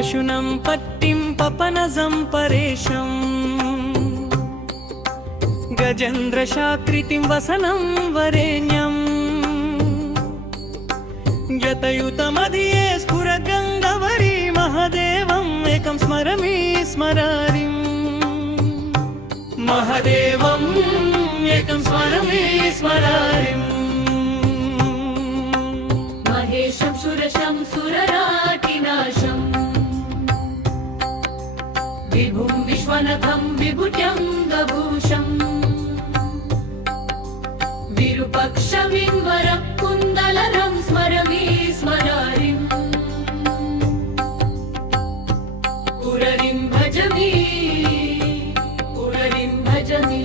पशुनं पट्टिं पपनजं परेशम् गजेन्द्रशाकृतिं वसनं वरेण्यम् यतयुतमधिये स्फुरगङ्गवरी महदेवम् एकं स्मरमि स्मरारिम् महदेवम् एकं स्मरमि स्मरारिम् महेशं सुरशं सुरराटिनाशं विभुं विश्वनाथं विभुत्यङ्गभूषम् विरूपक्षमिन्वरं कुन्दलरं स्मरमि स्मरारिम् पुररिं भजमि पुररिं भजमि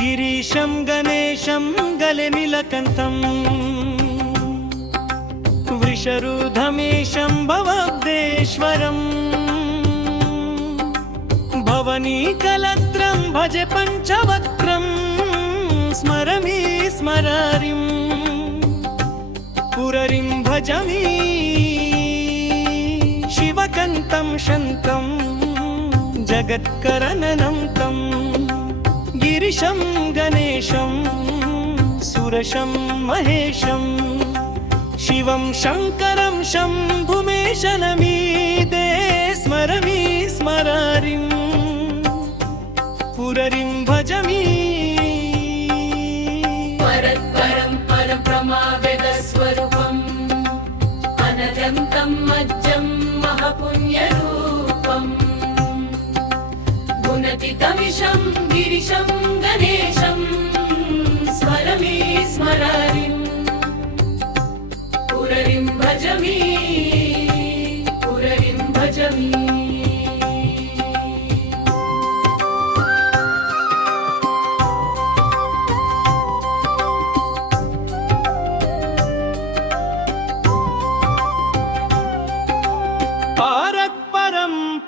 गिरीशं गणेशं गले नीलकण्ठम् वृषरूधमेशं भवब्देश्वरम् भवनीकलत्रं भजे पञ्चवक्त्रम् स्मरमि स्मरारिम् पुररिं भजमि शिवकन्तं शन्तं जगत्करननं तं गिरिशं गणेशं सुरशं महेशं शिवं शङ्करं शम्भुमेशनमीदे स्मरमि स्मरारिम् पुररिं भजमि परत्परं परब्रह्मवेदस्वरूपम् अनन्तं मज्जं महपुण्यरूपम् गुणतीतमिशं गिरिशं गणेशं स्मरमि स्मरारिम् पुररिं भजमि पुररिं भजमि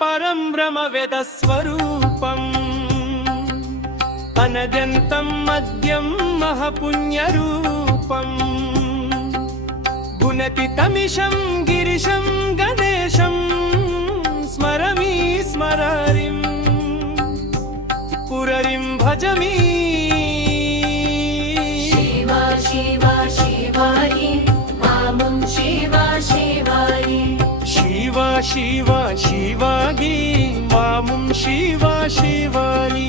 परं ब्रह्मवेदस्वरूपम् अनद्यन्तं मद्यं महपुण्यरूपम् गुणतीतमिशं गिरिशं गणेशं स्मरमि स्मरारिम् पुररिं भजमि शिवा शिवा शिवायि मामं शिवा शिवायि शिवा शिवा शिवागी मामुं शिवा शिवायि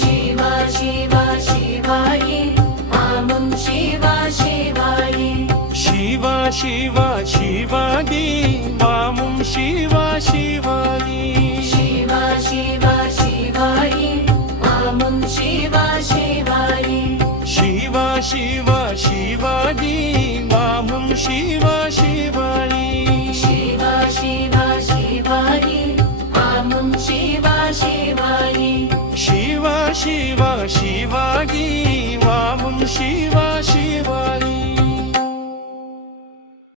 शिवा शिवा शिवायि मामं शिवा शिवायि शिवा शिवा शिवागी मामुं